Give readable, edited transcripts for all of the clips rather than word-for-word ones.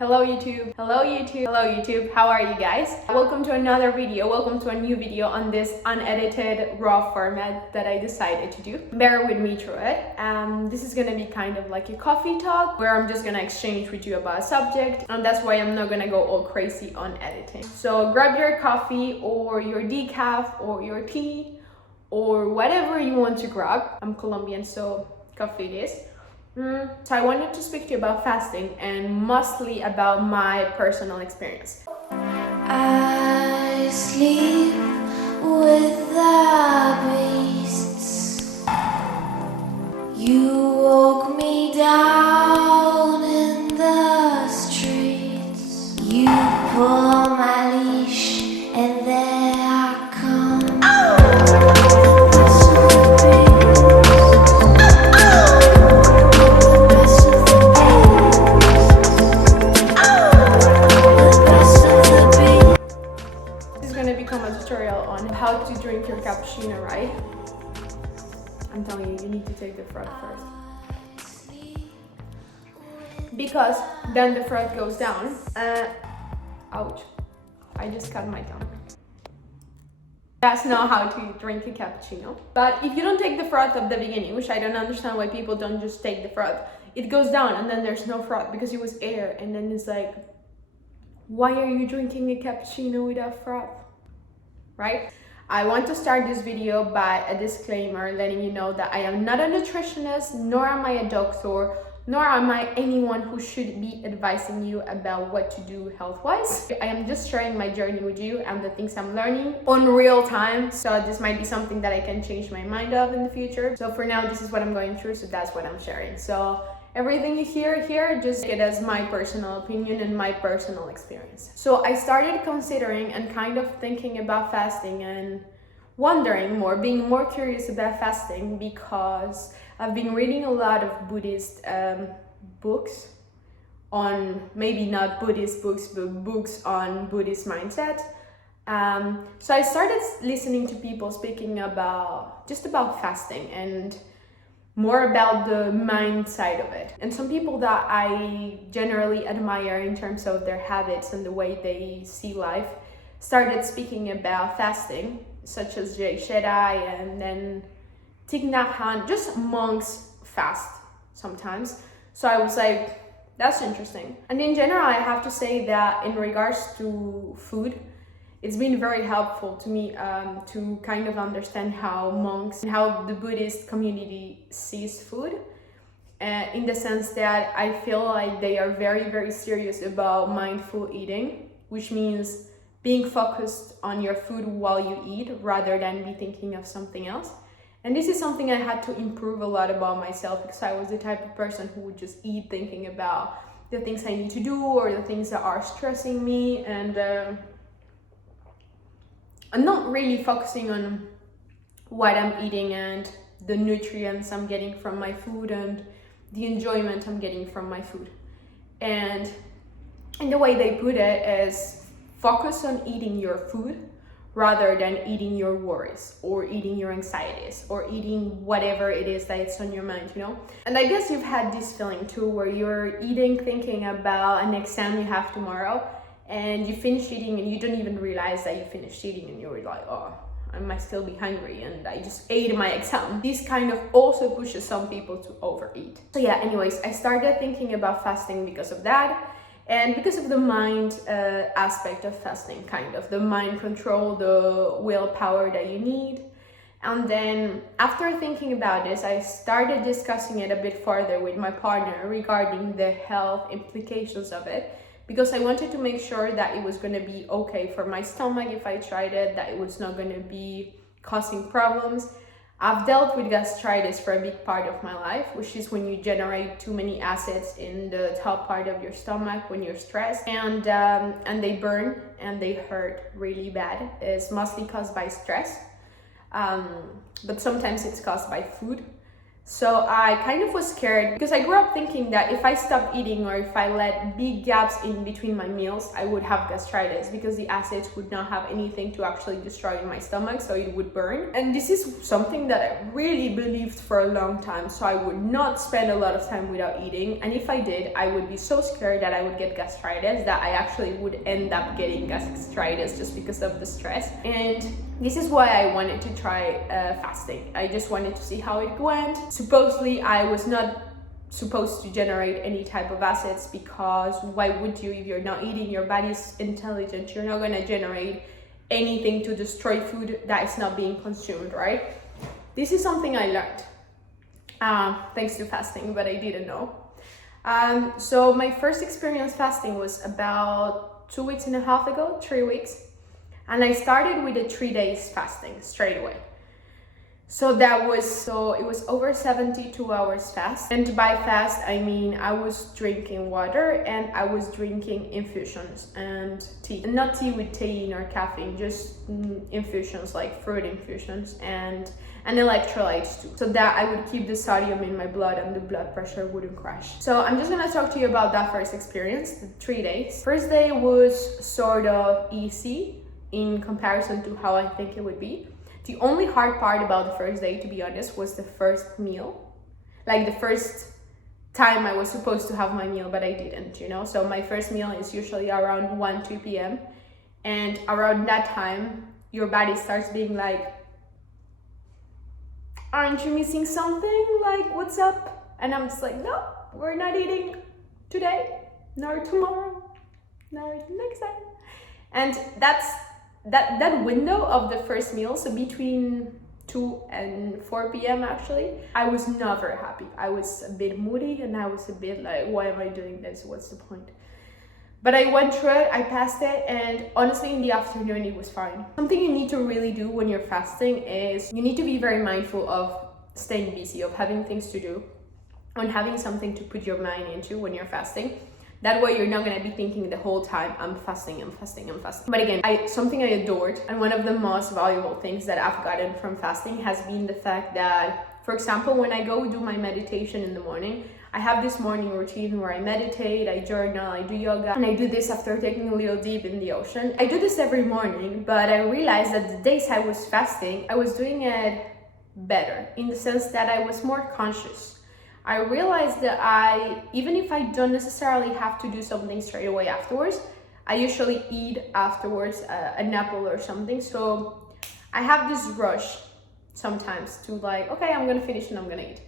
Hello YouTube, hello YouTube, hello YouTube, how are you guys? Welcome to another video, welcome to a new video on this unedited raw format that I decided to do. Bear with me through it. This is gonna be kind of like a coffee talk where I'm just gonna exchange with you about a subject, and that's why I'm not gonna go all crazy on editing. So grab your coffee or your decaf or your tea or whatever you want to grab. I'm Colombian, so coffee it is. So I wanted to speak to you about fasting and mostly about my personal experience. I sleep with the beasts. You woke me down in the streets. You pull my leash and there I come. How to drink your cappuccino, right? I'm telling you, you need to take the froth first. Because then the froth goes down. Ouch. I just cut my tongue. That's not how to drink a cappuccino. But if you don't take the froth at the beginning, which I don't understand why people don't just take the froth, it goes down and then there's no froth because it was air. And then it's like, why are you drinking a cappuccino without froth? Right? I want to start this video by a disclaimer letting you know that I am not a nutritionist, nor am I a doctor, nor am I anyone who should be advising you about what to do health-wise. I am just sharing my journey with you and the things I'm learning on real time. So this might be something that I can change my mind of in the future. So for now, this is what I'm going through, so that's what I'm sharing. So everything you hear here, just get as my personal opinion and my personal experience. So I started considering and kind of thinking about fasting and wondering more, being more curious about fasting because I've been reading a lot of Buddhist books on, maybe not Buddhist books, but books on Buddhist mindset. So I started listening to people speaking about fasting and more about the mind side of it. And some people that I generally admire in terms of their habits and the way they see life started speaking about fasting, such as Jay Shaddai and then Thich Nhat Hanh, just monks fast sometimes. So I was like, that's interesting. And in general, I have to say that in regards to food, it's been very helpful to me to kind of understand how monks and how the Buddhist community sees food, in the sense that I feel like they are very, very serious about mindful eating, which means being focused on your food while you eat rather than be thinking of something else. And this is something I had to improve a lot about myself because I was the type of person who would just eat thinking about the things I need to do or the things that are stressing me, and I'm not really focusing on what I'm eating and the nutrients I'm getting from my food and the enjoyment I'm getting from my food. And the way they put it is focus on eating your food rather than eating your worries or eating your anxieties or eating whatever it is that it's on your mind, you know? And I guess you've had this feeling too where you're eating thinking about an exam you have tomorrow, and you finish eating and you don't even realize that you finished eating and you're like, oh, I might still be hungry and I just ate my exam. This kind of also pushes some people to overeat. So yeah, anyways, I started thinking about fasting because of that and because of the mind aspect of fasting, kind of the mind control, the willpower that you need. And then after thinking about this, I started discussing it a bit further with my partner regarding the health implications of it, because I wanted to make sure that it was going to be okay for my stomach if I tried it, that it was not going to be causing problems. I've dealt with gastritis for a big part of my life, which is when you generate too many acids in the top part of your stomach when you're stressed, and they burn and they hurt really bad. It's mostly caused by stress, but sometimes it's caused by food. So I kind of was scared because I grew up thinking that if I stopped eating or if I let big gaps in between my meals, I would have gastritis because the acids would not have anything to actually destroy in my stomach, so it would burn. And this is something that I really believed for a long time, so I would not spend a lot of time without eating. And if I did, I would be so scared that I would get gastritis that I actually would end up getting gastritis just because of the stress. And this is why I wanted to try fasting. I just wanted to see how it went. Supposedly, I was not supposed to generate any type of acids because why would you if you're not eating? Your body's intelligent. You're not going to generate anything to destroy food that is not being consumed, right? This is something I learned thanks to fasting, but I didn't know. So my first experience fasting was about 2.5 weeks ago, 3 weeks. And I started with a 3 days fasting straight away. So it was over 72 hours fast. And by fast, I mean I was drinking water and I was drinking infusions and tea. Not tea with thein or caffeine, just infusions like fruit infusions and electrolytes too. So that I would keep the sodium in my blood and the blood pressure wouldn't crash. So I'm just gonna talk to you about that first experience, the 3 days. First day was sort of easy in comparison to how I think it would be. The only hard part about the first day, to be honest, was the first meal. Like the first time I was supposed to have my meal, but I didn't, you know? So my first meal is usually around 1-2 p.m. And around that time, your body starts being like, aren't you missing something? Like, what's up? And I'm just like, no, we're not eating today, nor tomorrow, nor next time. And that window of the first meal, so between 2 and 4 p.m. actually, I was not very happy. I was a bit moody and I was a bit like, why am I doing this? What's the point? But I went through it, I passed it, and honestly in the afternoon it was fine. Something you need to really do when you're fasting is you need to be very mindful of staying busy, of having things to do, and having something to put your mind into when you're fasting. That way you're not gonna be thinking the whole time, I'm fasting, I'm fasting, I'm fasting. But again, something I adored, and one of the most valuable things that I've gotten from fasting has been the fact that, for example, when I go do my meditation in the morning, I have this morning routine where I meditate, I journal, I do yoga, and I do this after taking a little dip in the ocean. I do this every morning, but I realized that the days I was fasting, I was doing it better, in the sense that I was more conscious. I realized that even if I don't necessarily have to do something straight away afterwards, I usually eat afterwards an apple or something. So I have this rush sometimes to like, okay, I'm gonna finish and I'm gonna eat.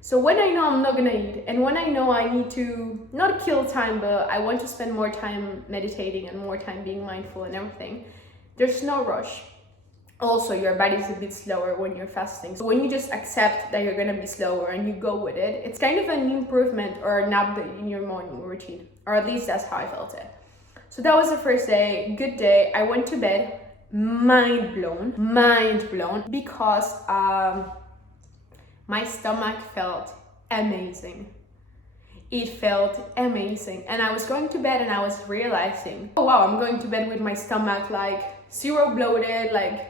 So when I know I'm not gonna eat, and when I know I need to not kill time, but I want to spend more time meditating and more time being mindful and everything, there's no rush. Also, your body's a bit slower when you're fasting. So when you just accept that you're gonna be slower and you go with it, it's kind of an improvement or an update in your morning routine. Or at least that's how I felt it. So that was the first day, good day. I went to bed, mind blown, because my stomach felt amazing. It felt amazing. And I was going to bed and I was realizing, oh wow, I'm going to bed with my stomach like zero bloated, like,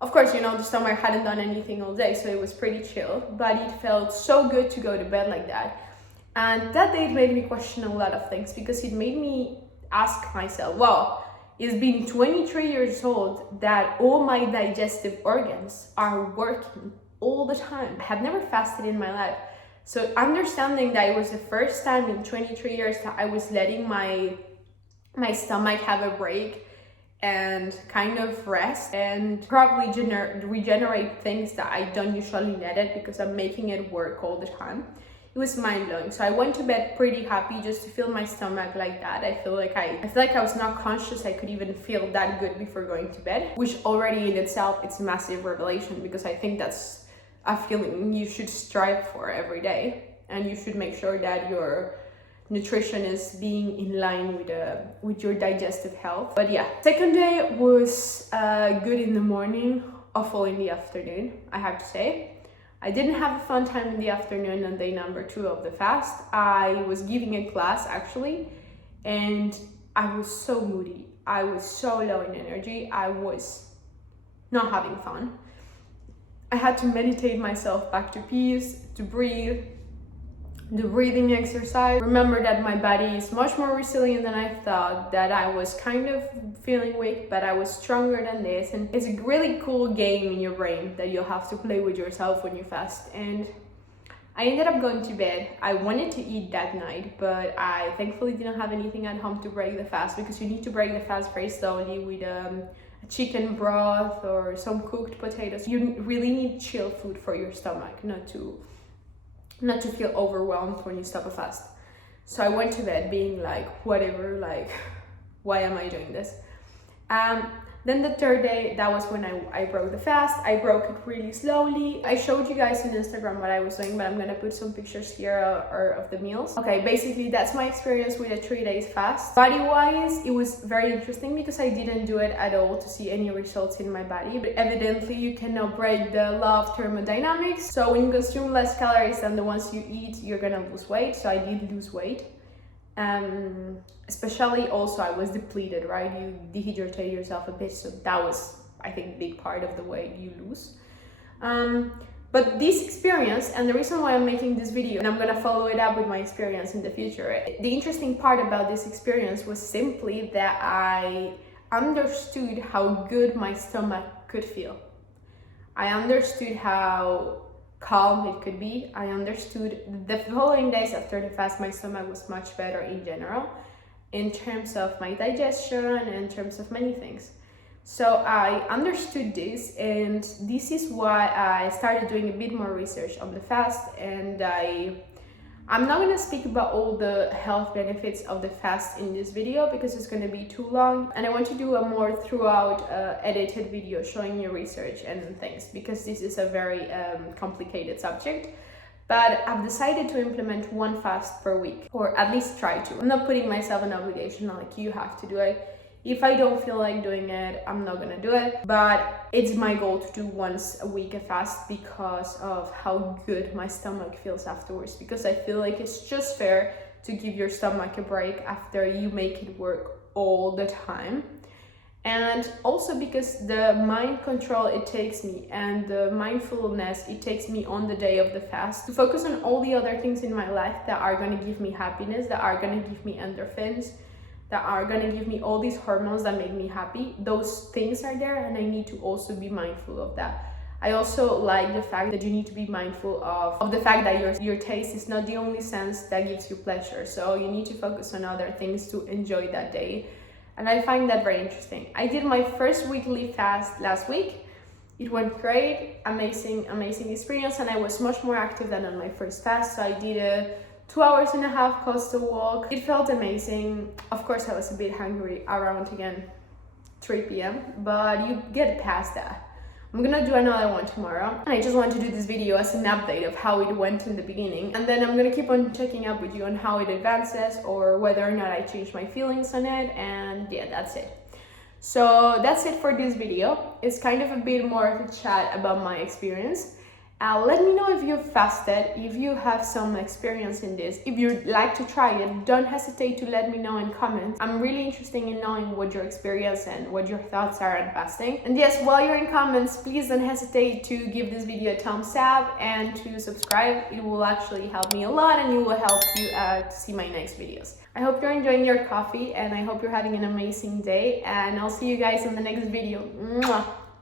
of course, you know, the stomach hadn't done anything all day, so it was pretty chill, but it felt so good to go to bed like that. And that day it made me question a lot of things, because it made me ask myself, wow, it's been 23 years old that all my digestive organs are working all the time. I have never fasted in my life. So understanding that it was the first time in 23 years that I was letting my stomach have a break and kind of rest and probably regenerate things that I don't usually let it, because I'm making it work all the time. It was mind-blowing. So I went to bed pretty happy just to feel my stomach like that. I feel like I was not conscious I could even feel that good before going to bed, which already in itself, it's a massive revelation, because I think that's a feeling you should strive for every day, and you should make sure that your nutrition is being in line with your digestive health. But yeah, second day was good in the morning, awful in the afternoon, I have to say. I didn't have a fun time in the afternoon on day number 2 of the fast. I was giving a class actually, and I was so moody. I was so low in energy. I was not having fun. I had to meditate myself back to peace, to breathe, the breathing exercise. Remember that my body is much more resilient than I thought, that I was kind of feeling weak, but I was stronger than this. And it's a really cool game in your brain that you'll have to play with yourself when you fast. And I ended up going to bed. I wanted to eat that night, but I thankfully didn't have anything at home to break the fast, because you need to break the fast very slowly with a chicken broth or some cooked potatoes. You really need chill food for your stomach, not to feel overwhelmed when you stop a fast. So I went to bed being like, whatever, like, why am I doing this? Then the third day, that was when I broke the fast. I broke it really slowly. I showed you guys on Instagram what I was doing, but I'm gonna put some pictures here of the meals. Okay, basically that's my experience with a 3 days fast. Body-wise, it was very interesting because I didn't do it at all to see any results in my body. But evidently you cannot break the law of thermodynamics. So when you consume less calories than the ones you eat, you're gonna lose weight. So I did lose weight. Especially also I was depleted, right? You dehydrate yourself a bit, so that was, I think, a big part of the weight you lose. But this experience, and the reason why I'm making this video, and I'm gonna follow it up with my experience in the future, the interesting part about this experience was simply that I understood how good my stomach could feel. I understood how calm it could be. I understood the following days after the fast, my stomach was much better in general, in terms of my digestion and in terms of many things. So I understood this, and this is why I started doing a bit more research on the fast. And I'm not going to speak about all the health benefits of the fast in this video because it's going to be too long, and I want to do a more throughout edited video showing you research and things, because this is a very complicated subject. But I've decided to implement one fast per week, or at least try to. I'm not putting myself an obligation like you have to do it. If I don't feel like doing it, I'm not gonna do it. But it's my goal to do once a week a fast because of how good my stomach feels afterwards. Because I feel like it's just fair to give your stomach a break after you make it work all the time. And also because the mind control it takes me, and the mindfulness it takes me on the day of the fast, to focus on all the other things in my life that are gonna give me happiness, that are gonna give me endorphins, that are gonna give me all these hormones that make me happy. Those things are there, and I need to also be mindful of that. I also like the fact that you need to be mindful of the fact that your taste is not the only sense that gives you pleasure. So you need to focus on other things to enjoy that day. And I find that very interesting. I did my first weekly fast last week. It went great, amazing experience, and I was much more active than on my first fast. So I did a 2.5 hours coastal walk. It felt amazing. Of course, I was a bit hungry around again 3 p.m., but you get past that. I'm gonna do another one tomorrow. I just want to do this video as an update of how it went in the beginning, and then I'm gonna keep on checking up with you on how it advances or whether or not I change my feelings on it. And yeah, that's it. So that's it for this video. It's kind of a bit more of a chat about my experience. Let me know if you've fasted, if you have some experience in this. If you'd like to try it, don't hesitate to let me know in comments. I'm really interested in knowing what your experience and what your thoughts are on fasting. And yes, while you're in comments, please don't hesitate to give this video a thumbs up and to subscribe. It will actually help me a lot, and it will help you to see my next videos. I hope you're enjoying your coffee, and I hope you're having an amazing day, and I'll see you guys in the next video. Mwah!